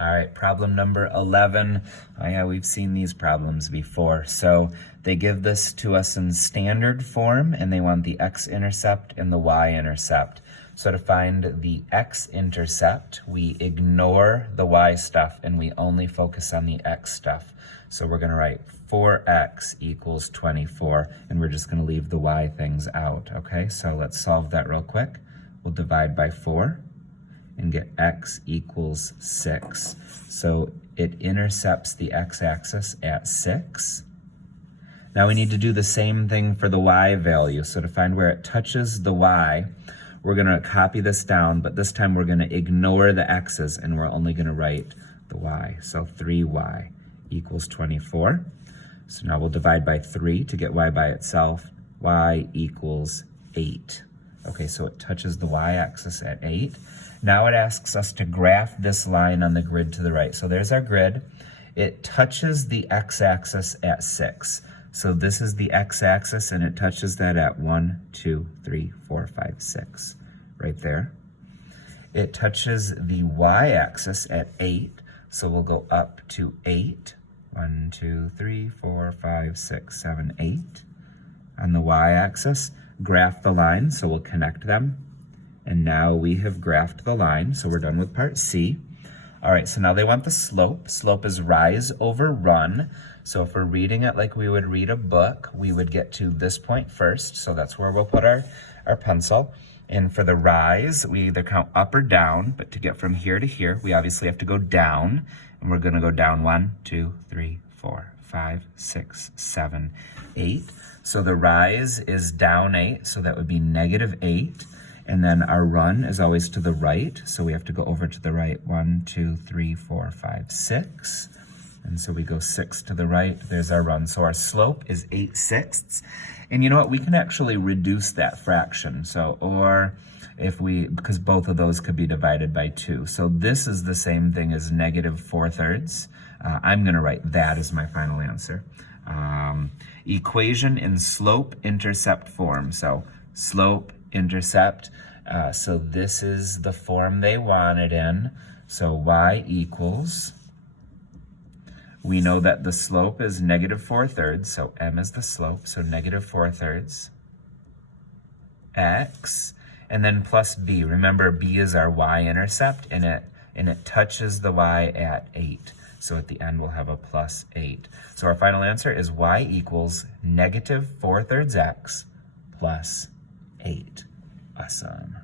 All right, problem number 11. Oh yeah, we've seen these problems before. So they give this to us in standard form and they want the x-intercept and the y-intercept. So to find the x-intercept, we ignore the y stuff and we only focus on the x stuff. So we're gonna write 4x equals 24 and we're just gonna leave the y things out, okay? So let's solve that real quick. We'll divide by 4. And get x equals 6. So it intercepts the x-axis at 6. Now we need to do the same thing for the y value. So to find where it touches the y, we're gonna copy this down, but this time we're gonna ignore the x's and we're only gonna write the y. So 3y equals 24. So now we'll divide by 3 to get y by itself. Y equals 8. Okay, so it touches the y-axis at 8. Now it asks us to graph this line on the grid to the right. So there's our grid. It touches the x-axis at 6. So this is the x-axis and it touches that at 1, 2, 3, 4, 5, 6, right there. It touches the y-axis at 8. So we'll go up to 8. 1, 2, 3, 4, 5, 6, 7, 8. On the y-axis, graph the line, so we'll connect them. And now we have graphed the line, so we're done with part C. All right, so now they want the slope. Slope is rise over run. So if we're reading it like we would read a book, we would get to this point first. So that's where we'll put our pencil. And for the rise, we either count up or down, but to get from here to here, we obviously have to go down. And we're gonna go down 1, 2, 3, 4, 5, 6, 7, 8. So the rise is down 8, so that would be negative 8. And then our run is always to the right, so we have to go over to the right. 1, 2, 3, 4, 5, 6. And so we go 6 to the right, there's our run. So our slope is 8/6. And you know what, we can actually reduce that fraction. So, or if we, because both of those could be divided by 2. So this is the same thing as negative 4/3. I'm gonna write that as my final answer. Equation in slope-intercept form. So slope, intercept. So this is the form they want it in. So y equals, we know that the slope is negative 4/3, so m is the slope, so negative 4/3 x, and then plus b. Remember, b is our y-intercept, and it touches the y at 8. So at the end, we'll have a plus 8. So our final answer is y equals negative 4/3 x plus 8. Awesome.